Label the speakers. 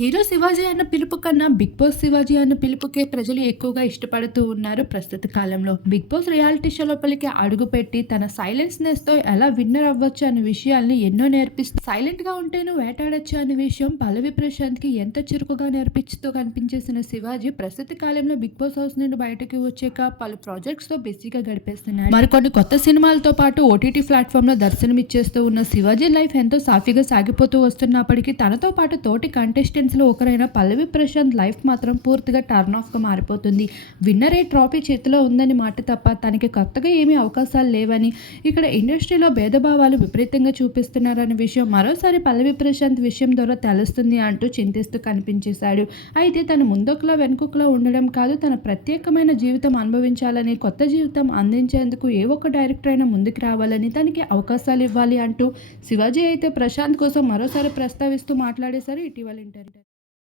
Speaker 1: Hero Shivaji అన్న పిలుపు కన్నా బిగ్ బాస్ శివాజీ అన్న పిలుపుకే ప్రజలు ఎక్కువగా ఇష్టపడుతూ ఉన్నారు ప్రస్తుత కాలంలో. బిగ్ బాస్ రియాలిటీ షో లోపలికి అడుగుపెట్టి తన సైలెన్స్నెస్తో ఎలా విన్నర్ అవ్వచ్చు అనే విషయాల్ని ఎన్నో నేర్పిస్తూ సైలెంట్గా ఉంటేను వేటాడొచ్చు అనే విషయం పల్లవి ప్రశాంత్కి ఎంత చురుకుగా నేర్పించుతూ కనిపించేసిన శివాజీ ప్రస్తుత కాలంలో బిగ్ బాస్ హౌస్ నుండి బయటకు వచ్చాక పలు ప్రాజెక్ట్స్తో బిజీగా గడిపేస్తున్నాడు. మరికొన్ని కొత్త సినిమాలతో పాటు ఓటీటీ ప్లాట్ఫామ్లో దర్శనమిచ్చేస్తూ ఉన్న శివాజీ లైఫ్ ఎంతో సాఫీగా సాగిపోతూ వస్తున్నప్పటికీ తనతో పాటు తోటి కంటెస్టెంట్ లో ఒకరైన పల్లవి ప్రశాంత్ లైఫ్ మాత్రం పూర్తిగా టర్న్ ఆఫ్గా మారిపోతుంది. విన్నర్ ఏ ట్రాఫీ చేతిలో ఉందని మాట తప్ప తనకి కొత్తగా ఏమీ అవకాశాలు లేవని ఇక్కడ ఇండస్ట్రీలో భేదభావాలు విపరీతంగా చూపిస్తున్నారనే విషయం మరోసారి పల్లవి ప్రశాంత్ విషయం ద్వారా తెలుస్తుంది అంటూ చింతిస్తూ కనిపించేశాడు. అయితే తను ముందొకలా వెనుకలా ఉండడం కాదు తన ప్రత్యేకమైన జీవితం అనుభవించాలని కొత్త జీవితం అందించేందుకు ఏ ఒక్క డైరెక్టర్ అయినా ముందుకు రావాలని తనకి అవకాశాలు ఇవ్వాలి అంటూ శివాజీ అయితే ప్రశాంత్ కోసం మరోసారి ప్రస్తావిస్తూ మాట్లాడేశారు ఇటీవల ఇంటర్వ్యూ.